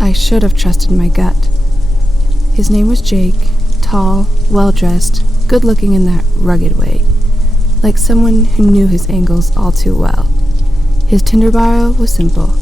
I should have trusted my gut. His name was Jake, tall, well-dressed, good-looking in that rugged way, like someone who knew his angles all too well. His Tinder bio was simple: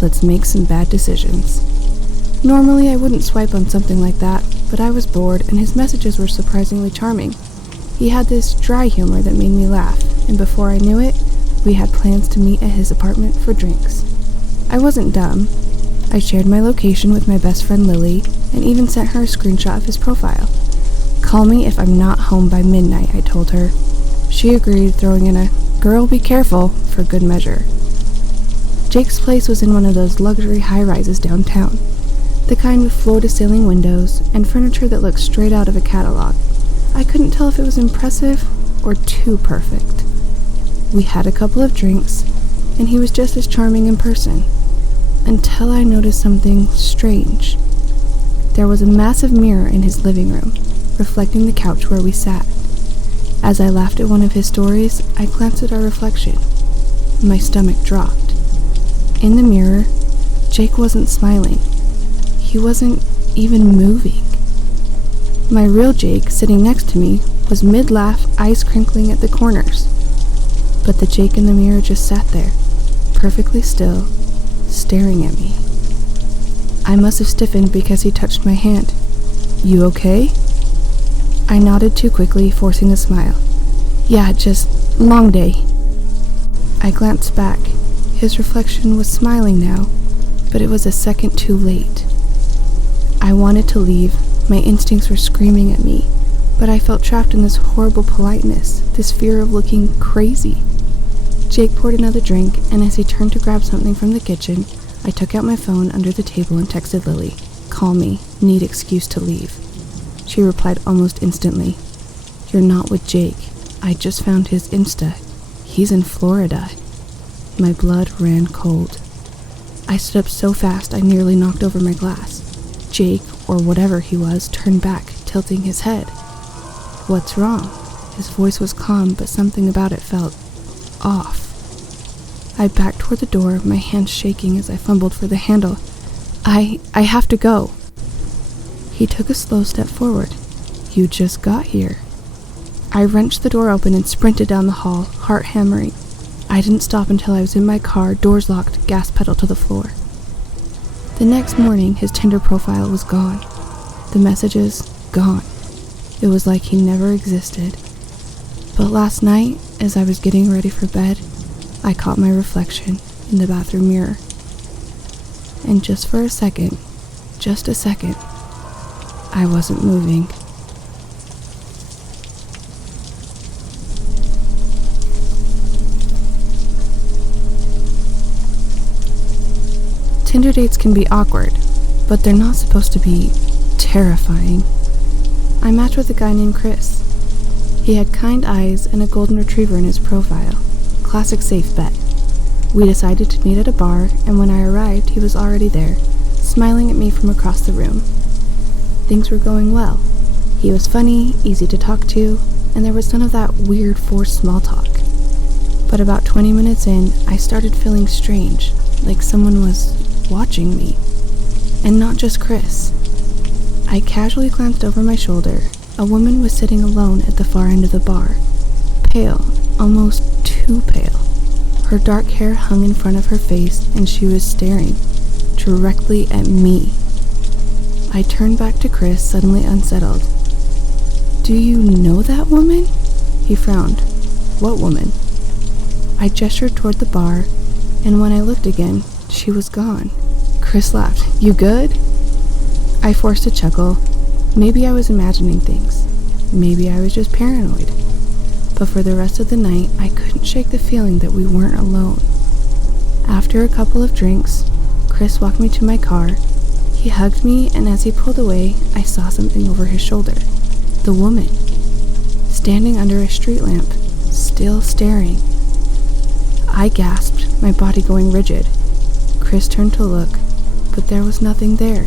let's make some bad decisions. Normally I wouldn't swipe on something like that, but I was bored and his messages were surprisingly charming. He had this dry humor that made me laugh, and before I knew it, we had plans to meet at his apartment for drinks. I wasn't dumb. I shared my location with my best friend Lily, and even sent her a screenshot of his profile. "Call me if I'm not home by midnight," I told her. She agreed, throwing in a "girl, be careful" for good measure. Jake's place was in one of those luxury high-rises downtown, the kind with floor-to-ceiling windows and furniture that looked straight out of a catalog. I couldn't tell if it was impressive or too perfect. We had a couple of drinks, and he was just as charming in person, until I noticed something strange. There was a massive mirror in his living room, reflecting the couch where we sat. As I laughed at one of his stories, I glanced at our reflection. My stomach dropped. In the mirror, Jake wasn't smiling. He wasn't even moving. My real Jake, sitting next to me, was mid-laugh, eyes crinkling at the corners. But the Jake in the mirror just sat there, perfectly still, staring at me. I must have stiffened because he touched my hand. "You okay?" I nodded too quickly, forcing a smile. "Yeah, just long day." I glanced back. His reflection was smiling now, but it was a second too late. I wanted to leave. My instincts were screaming at me, but I felt trapped in this horrible politeness, this fear of looking crazy. Jake poured another drink, and as he turned to grab something from the kitchen, I took out my phone under the table and texted Lily, "Call me, need excuse to leave." She replied almost instantly, "You're not with Jake. I just found his Insta. He's in Florida." My blood ran cold. I stood up so fast I nearly knocked over my glass. Jake, or whatever he was, turned back, tilting his head. "What's wrong?" His voice was calm, but something about it felt off. I backed toward the door, my hands shaking as I fumbled for the handle. I have to go." He took a slow step forward. "You just got here." I wrenched the door open and sprinted down the hall, heart hammering. I didn't stop until I was in my car, doors locked, gas pedal to the floor. The next morning, his Tinder profile was gone. The messages, gone. It was like he never existed. But last night, as I was getting ready for bed, I caught my reflection in the bathroom mirror. And just for a second, I wasn't moving. Tinder dates can be awkward, but they're not supposed to be terrifying. I matched with a guy named Chris. He had kind eyes and a golden retriever in his profile. Classic safe bet. We decided to meet at a bar, and when I arrived, he was already there, smiling at me from across the room. Things were going well. He was funny, easy to talk to, and there was none of that weird forced small talk. But about 20 minutes in, I started feeling strange, like someone was watching me. And not just Chris. I casually glanced over my shoulder. A woman was sitting alone at the far end of the bar. Pale, almost too pale. Her dark hair hung in front of her face, and she was staring directly at me. I turned back to Chris, suddenly unsettled. "Do you know that woman?" He frowned. "What woman?" I gestured toward the bar, and when I looked again, she was gone. Chris laughed. "You good?" I forced a chuckle. Maybe I was imagining things. Maybe I was just paranoid. But for the rest of the night, I couldn't shake the feeling that we weren't alone. After a couple of drinks, Chris walked me to my car. He hugged me, and as he pulled away, I saw something over his shoulder. The woman, standing under a street lamp, still staring. I gasped, my body going rigid. Chris turned to look, but there was nothing there.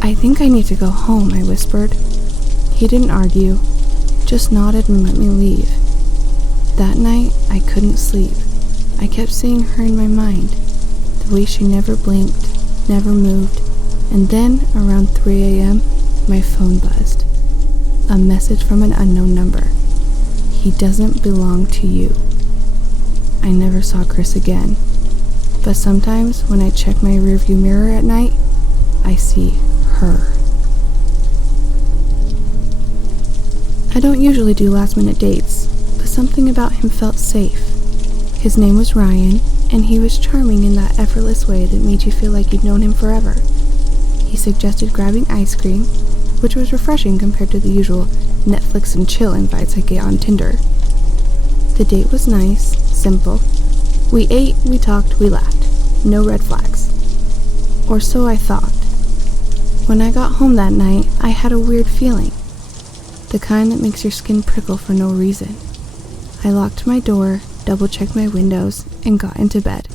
"I think I need to go home," I whispered. He didn't argue, just nodded and let me leave. That night, I couldn't sleep. I kept seeing her in my mind, the way she never blinked, never moved, and then, around 3 a.m., my phone buzzed. A message from an unknown number. He doesn't belong to you. I never saw Chris again, but sometimes when I check my rearview mirror at night, I see her. I don't usually do last-minute dates, but something about him felt safe. His name was Ryan, and he was charming in that effortless way that made you feel like you'd known him forever. He suggested grabbing ice cream, which was refreshing compared to the usual Netflix and chill invites I get on Tinder. The date was nice, simple. We ate, we talked, we laughed. No red flags. Or so I thought. When I got home that night, I had a weird feeling. The kind that makes your skin prickle for no reason. I locked my door, double-checked my windows, and got into bed.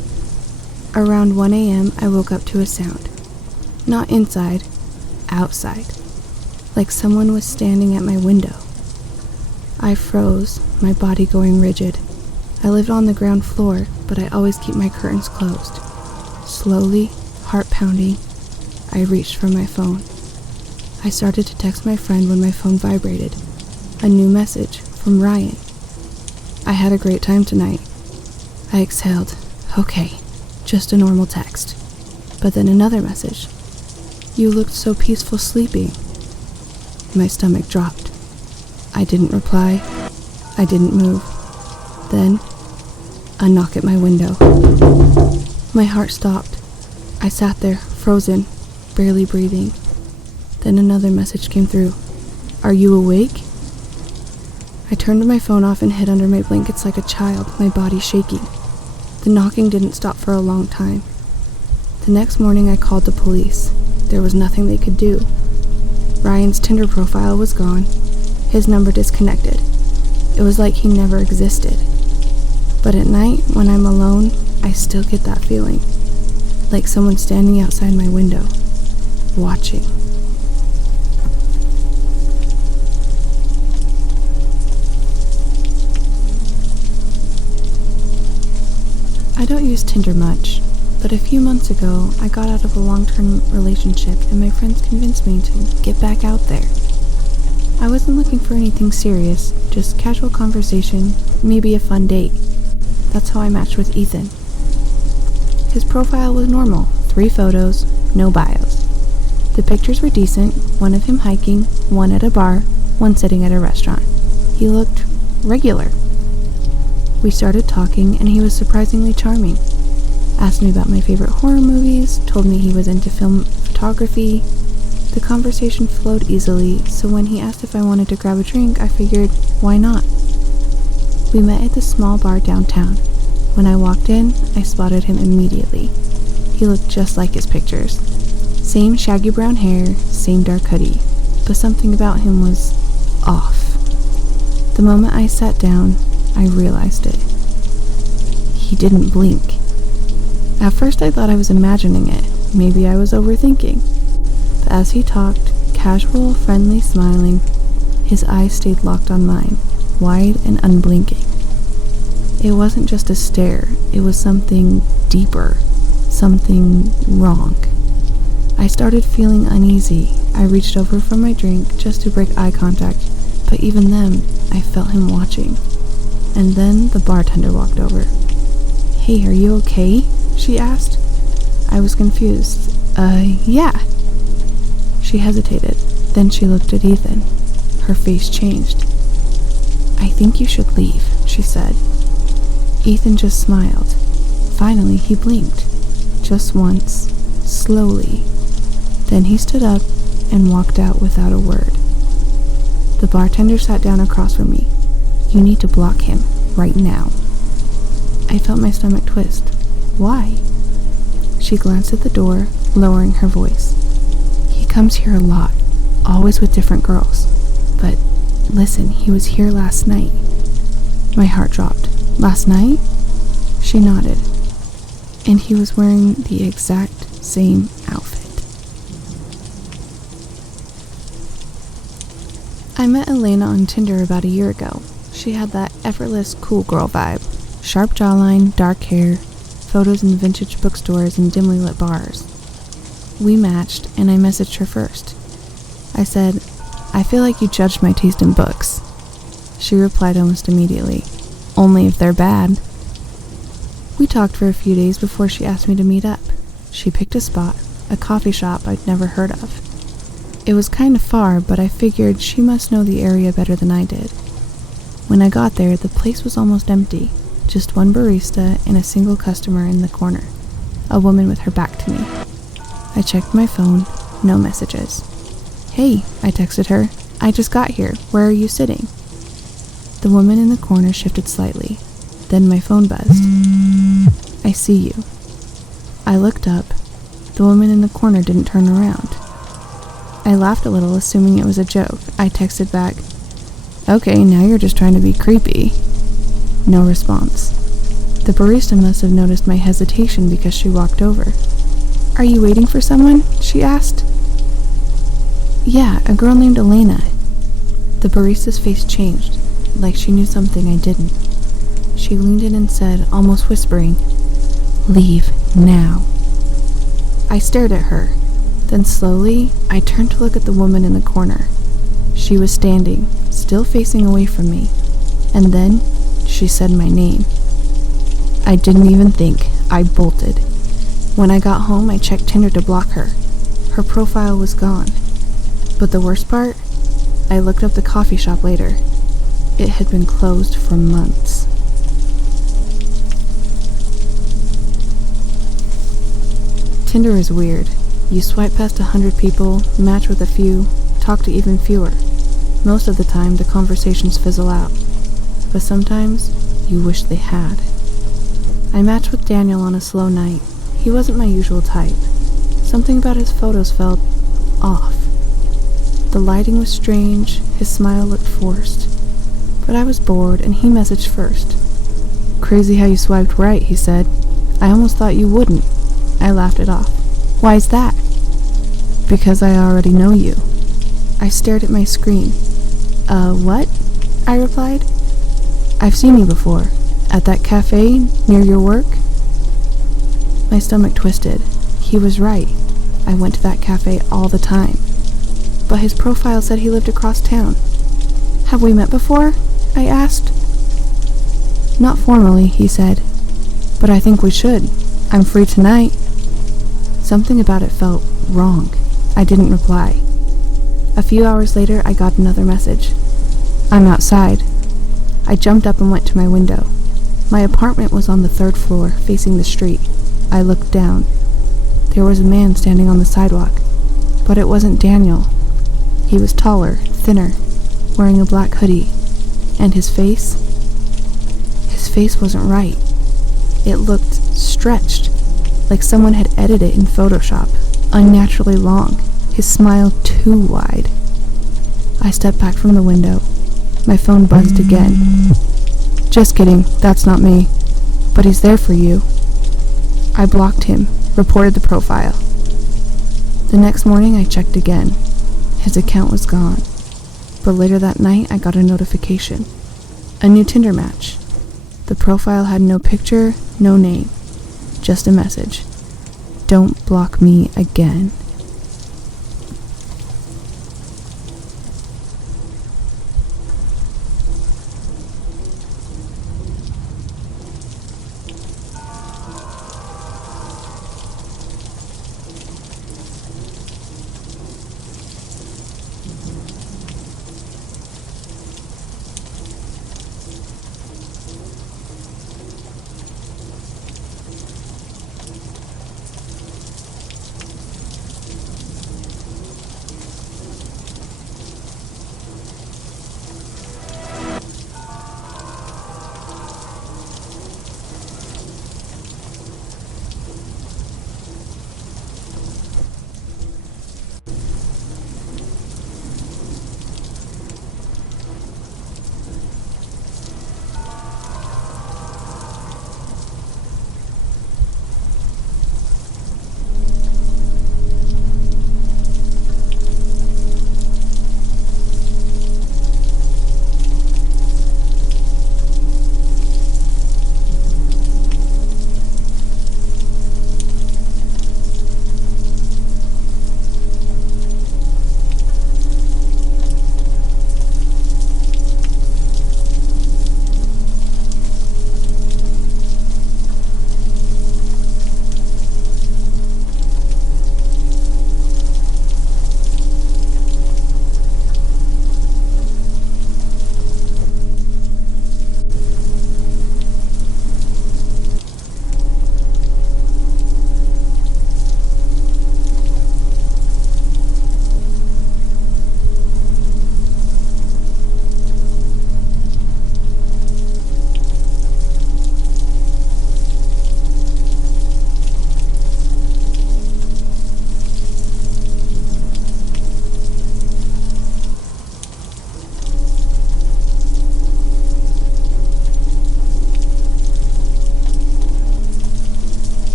Around 1 a.m., I woke up to a sound. Not inside, outside. Like someone was standing at my window. I froze, my body going rigid. I lived on the ground floor, but I always keep my curtains closed. Slowly, heart pounding, I reached for my phone. I started to text my friend when my phone vibrated. A new message from Ryan. I had a great time tonight. I exhaled. Okay, just a normal text. But then another message. You looked so peaceful sleeping. My stomach dropped. I didn't reply. I didn't move. Then, a knock at my window. My heart stopped. I sat there, frozen, barely breathing. Then another message came through. Are you awake? I turned my phone off and hid under my blankets like a child, my body shaking. The knocking didn't stop for a long time. The next morning I called the police. There was nothing they could do. Ryan's Tinder profile was gone. His number disconnected. It was like he never existed. But at night, when I'm alone, I still get that feeling. Like someone standing outside my window, watching. I don't use Tinder much, but a few months ago, I got out of a long-term relationship and my friends convinced me to get back out there. I wasn't looking for anything serious, just casual conversation, maybe a fun date. That's how I matched with Ethan. His profile was normal, 3 photos, no bios. The pictures were decent, one of him hiking, one at a bar, one sitting at a restaurant. He looked regular. We started talking and he was surprisingly charming. Asked me about my favorite horror movies, told me he was into film photography. The conversation flowed easily, so when he asked if I wanted to grab a drink, I figured, why not? We met at the small bar downtown. When I walked in, I spotted him immediately. He looked just like his pictures. Same shaggy brown hair, same dark hoodie, but something about him was off. The moment I sat down, I realized it. He didn't blink. At first I thought I was imagining it. Maybe I was overthinking. But as he talked, casual, friendly, smiling, his eyes stayed locked on mine, wide and unblinking. It wasn't just a stare, it was something deeper, something wrong. I started feeling uneasy. I reached over for my drink just to break eye contact, but even then, I felt him watching. And then the bartender walked over. Hey, are you okay? She asked. I was confused. Yeah. She hesitated. Then she looked at Ethan. Her face changed. I think you should leave, she said. Ethan just smiled. Finally, he blinked. Just once, slowly. Then he stood up and walked out without a word. The bartender sat down across from me. You need to block him, right now. I felt my stomach twist. Why? She glanced at the door, lowering her voice. He comes here a lot, always with different girls. But listen, he was here last night. My heart dropped. Last night? She nodded. And he was wearing the exact same outfit. I met Elena on Tinder about a year ago. She had that effortless, cool girl vibe. Sharp jawline, dark hair, photos in vintage bookstores and dimly lit bars. We matched, and I messaged her first. I said, "I feel like you judged my taste in books." She replied almost immediately, "Only if they're bad." We talked for a few days before she asked me to meet up. She picked a spot, a coffee shop I'd never heard of. It was kind of far, but I figured she must know the area better than I did. When I got there, the place was almost empty, just one barista and a single customer in the corner, a woman with her back to me. I checked my phone, no messages. "Hey," I texted her, "I just got here. Where are you sitting?" The woman in the corner shifted slightly. Then my phone buzzed. "I see you." I looked up. The woman in the corner didn't turn around. I laughed a little, assuming it was a joke. I texted back, "Okay, now you're just trying to be creepy." No response. The barista must have noticed my hesitation because she walked over. "Are you waiting for someone?" she asked. "Yeah, a girl named Elena." The barista's face changed, like she knew something I didn't. She leaned in and said, almost whispering, "Leave now." I stared at her. Then slowly, I turned to look at the woman in the corner. She was standing, still facing away from me, and then she said my name. I didn't even think. I bolted. When I got home, I checked Tinder to block her. Her profile was gone. But the worst part? I looked up the coffee shop later. It had been closed for months. Tinder is weird. You swipe past 100 people, match with a few, talk to even fewer. Most of the time, the conversations fizzle out. But sometimes, you wish they had. I matched with Daniel on a slow night. He wasn't my usual type. Something about his photos felt off. The lighting was strange, his smile looked forced. But I was bored, and he messaged first. "Crazy how you swiped right," he said. "I almost thought you wouldn't." I laughed it off. "Why's that?" "Because I already know you." I stared at my screen. What?" I replied. "I've seen you before. At that cafe near your work?" My stomach twisted. He was right. I went to that cafe all the time. But his profile said he lived across town. "Have we met before?" I asked. "Not formally," he said. "But I think we should. I'm free tonight." Something about it felt wrong. I didn't reply. A few hours later, I got another message. "I'm outside." I jumped up and went to my window. My apartment was on the 3rd floor, facing the street. I looked down. There was a man standing on the sidewalk, but it wasn't Daniel. He was taller, thinner, wearing a black hoodie, and his face wasn't right. It looked stretched, like someone had edited it in Photoshop, unnaturally long, his smile too wide. I stepped back from the window. My phone buzzed again. "Just kidding, that's not me. But he's there for you." I blocked him, reported the profile. The next morning I checked again. His account was gone. But later that night I got a notification. A new Tinder match. The profile had no picture, no name. Just a message. "Don't block me again."